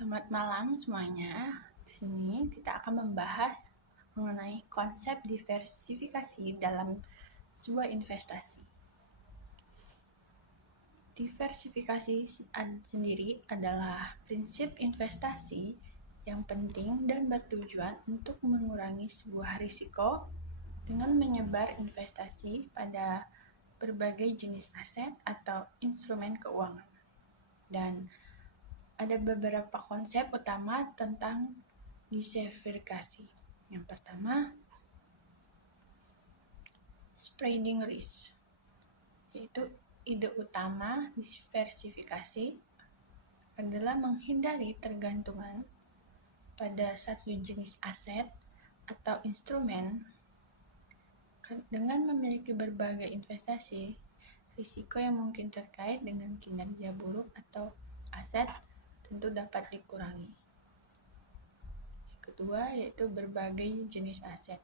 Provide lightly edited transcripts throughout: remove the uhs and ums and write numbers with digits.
Selamat malam semuanya. Di sini kita akan membahas mengenai konsep diversifikasi dalam sebuah investasi. Diversifikasi sendiri adalah prinsip investasi yang penting dan bertujuan untuk mengurangi sebuah risiko dengan menyebar investasi pada berbagai jenis aset atau instrumen keuangan. Dan ada beberapa konsep utama tentang diversifikasi. Yang pertama, spreading risk, yaitu ide utama diversifikasi adalah menghindari tergantungan pada satu jenis aset atau instrumen. Dengan memiliki berbagai investasi, risiko yang mungkin terkait dengan kinerja buruk atau aset tentu dapat dikurangi. Yang kedua yaitu berbagai jenis aset.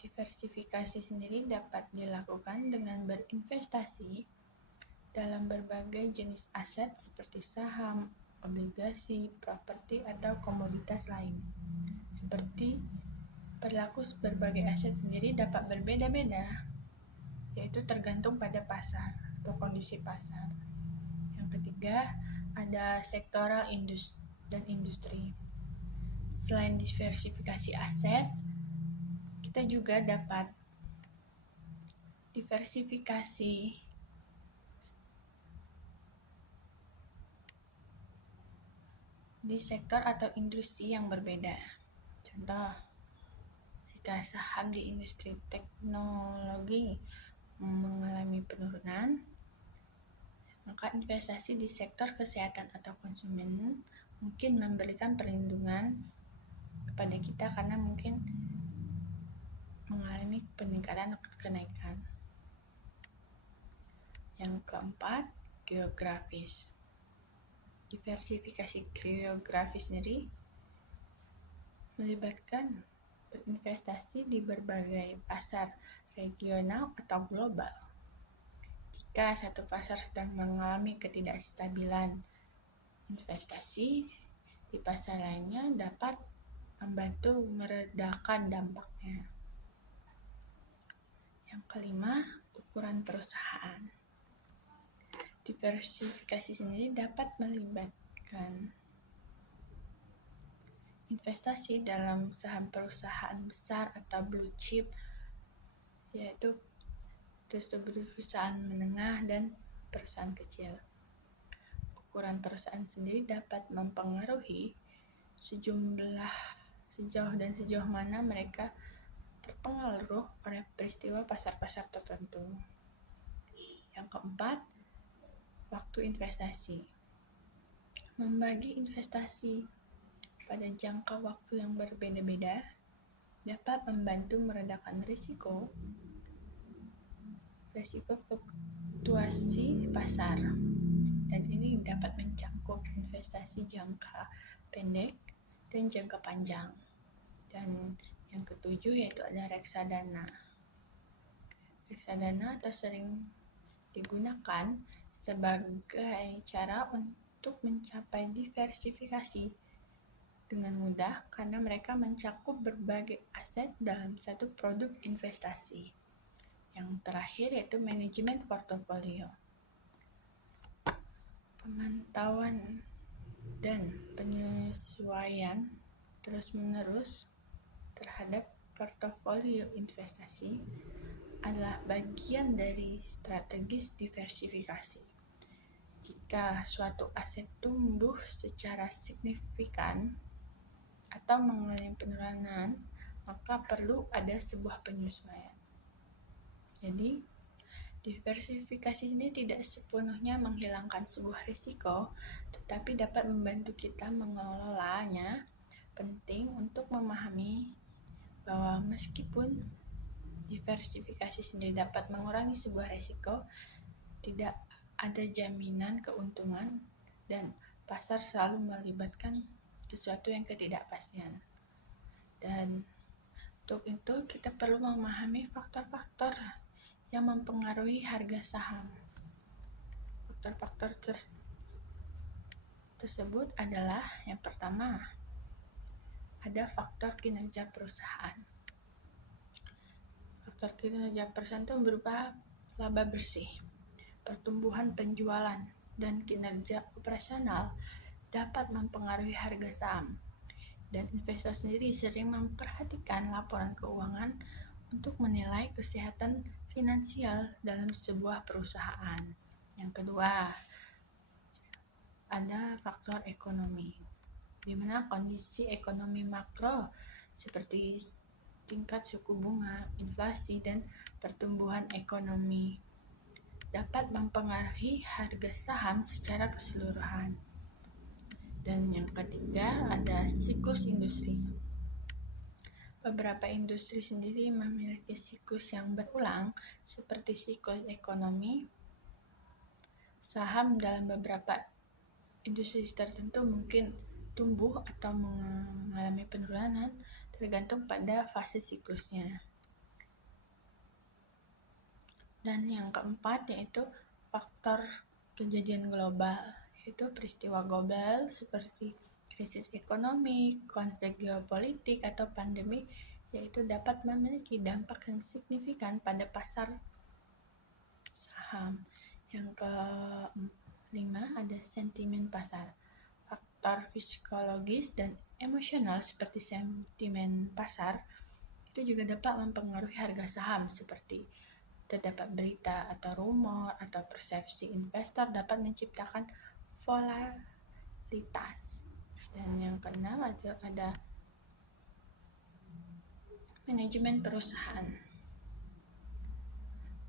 Diversifikasi sendiri dapat dilakukan dengan berinvestasi dalam berbagai jenis aset seperti saham, obligasi, properti, atau komoditas lain. Seperti perilaku berbagai aset sendiri dapat berbeda-beda, yaitu tergantung pada pasar atau kondisi pasar. Yang ketiga, ada sektoral dan industri. Selain diversifikasi aset, kita juga dapat diversifikasi di sektor atau industri yang berbeda. Contoh, jika saham di industri teknologi mengalami penurunan, maka investasi di sektor kesehatan atau konsumen mungkin memberikan perlindungan kepada kita karena mungkin mengalami peningkatan atau kenaikan. Yang keempat, geografis. Diversifikasi geografis sendiri melibatkan berinvestasi di berbagai pasar regional atau global. Jika satu pasar sedang mengalami ketidakstabilan investasi di pasar lainnya dapat membantu meredakan dampaknya. Yang kelima, ukuran perusahaan. Diversifikasi sendiri dapat melibatkan investasi dalam saham perusahaan besar atau blue chip, yaitu perusahaan menengah dan perusahaan kecil. Ukuran perusahaan sendiri dapat mempengaruhi sejauh mana mereka terpengaruh oleh peristiwa pasar-pasar tertentu. Yang keempat, waktu investasi. Membagi investasi pada jangka waktu yang berbeda-beda dapat membantu meredakan risiko fluktuasi pasar, dan ini dapat mencakup investasi jangka pendek dan jangka panjang. Dan yang ketujuh yaitu ada reksadana. Reksadana atau sering digunakan sebagai cara untuk mencapai diversifikasi dengan mudah karena mereka mencakup berbagai aset dalam satu produk investasi. Yang terakhir yaitu manajemen portofolio. Pemantauan dan penyesuaian terus-menerus terhadap portofolio investasi adalah bagian dari strategis diversifikasi. Jika suatu aset tumbuh secara signifikan atau mengalami penurunan, maka perlu ada sebuah penyesuaian. Jadi, diversifikasi ini tidak sepenuhnya menghilangkan sebuah risiko, tetapi dapat membantu kita mengelolanya. Penting untuk memahami bahwa meskipun diversifikasi sendiri dapat mengurangi sebuah risiko, tidak ada jaminan keuntungan dan pasar selalu melibatkan sesuatu yang ketidakpastian. Dan untuk itu kita perlu memahami faktor-faktor yang mempengaruhi harga saham. Faktor-faktor tersebut adalah yang pertama, ada faktor kinerja perusahaan. Faktor kinerja perusahaan itu berupa laba bersih, pertumbuhan penjualan, dan kinerja operasional dapat mempengaruhi harga saham. Dan investor sendiri sering memperhatikan laporan keuangan untuk menilai kesehatan finansial dalam sebuah perusahaan. Yang kedua, ada faktor ekonomi, di mana kondisi ekonomi makro seperti tingkat suku bunga, inflasi, dan pertumbuhan ekonomi dapat mempengaruhi harga saham secara keseluruhan. Dan yang ketiga, ada siklus industri. Beberapa industri sendiri memiliki siklus yang berulang, seperti siklus ekonomi. Saham dalam beberapa industri tertentu mungkin tumbuh atau mengalami penurunan tergantung pada fase siklusnya. Dan yang keempat yaitu faktor kejadian global, yaitu peristiwa global seperti krisis ekonomi, konflik geopolitik, atau pandemi, yaitu dapat memiliki dampak yang signifikan pada pasar saham. Yang kelima ada sentimen pasar. Faktor psikologis dan emosional seperti sentimen pasar itu juga dapat mempengaruhi harga saham, seperti terdapat berita atau rumor atau persepsi investor dapat menciptakan volatilitas. Dan yang keenam ada manajemen perusahaan.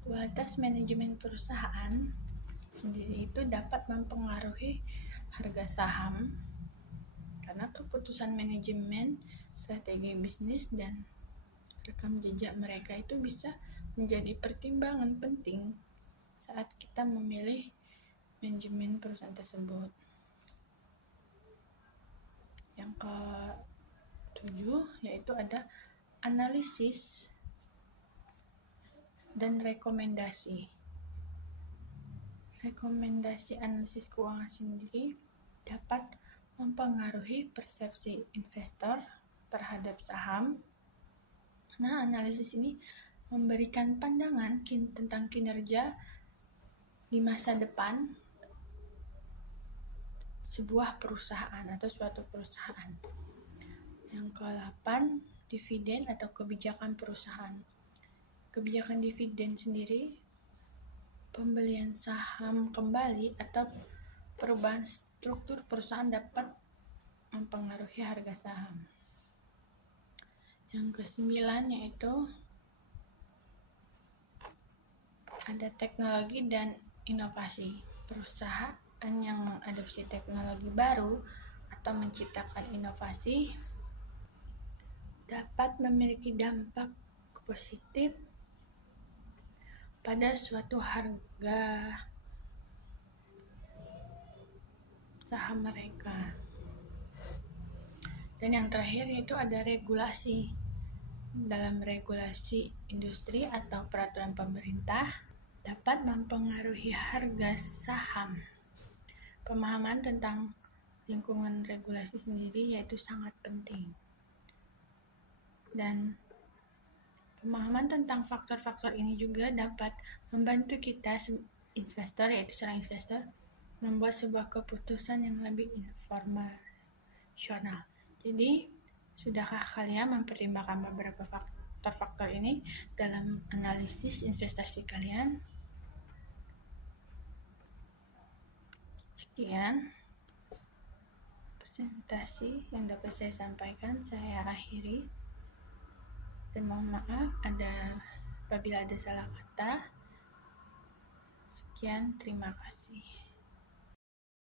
Kualitas manajemen perusahaan sendiri itu dapat mempengaruhi harga saham karena keputusan manajemen, strategi bisnis, dan rekam jejak mereka itu bisa menjadi pertimbangan penting saat kita memilih manajemen perusahaan tersebut. Yang ke-7 yaitu ada analisis dan rekomendasi. Rekomendasi analisis keuangan sendiri dapat mempengaruhi persepsi investor terhadap saham. Nah, analisis ini memberikan pandangan tentang kinerja di masa depan sebuah perusahaan atau suatu perusahaan. Yang ke-8, dividen atau kebijakan perusahaan. Kebijakan dividen sendiri pembelian saham kembali atau perubahan struktur perusahaan dapat mempengaruhi harga saham. Yang ke-9 yaitu ada teknologi dan inovasi. Perusahaan yang mengadopsi teknologi baru atau menciptakan inovasi dapat memiliki dampak positif pada suatu harga saham mereka. Dan yang terakhir yaitu ada regulasi. Dalam regulasi industri atau peraturan pemerintah dapat mempengaruhi harga saham. Pemahaman tentang lingkungan regulasi sendiri yaitu sangat penting. Dan pemahaman tentang faktor-faktor ini juga dapat membantu kita investor, yaitu seorang investor, membuat sebuah keputusan yang lebih informasional. Jadi, sudahkah kalian mempertimbangkan beberapa faktor-faktor ini dalam analisis investasi kalian? Sekian presentasi yang dapat saya sampaikan, saya akhiri. Dan mohon maaf apabila ada salah kata. Sekian, terima kasih.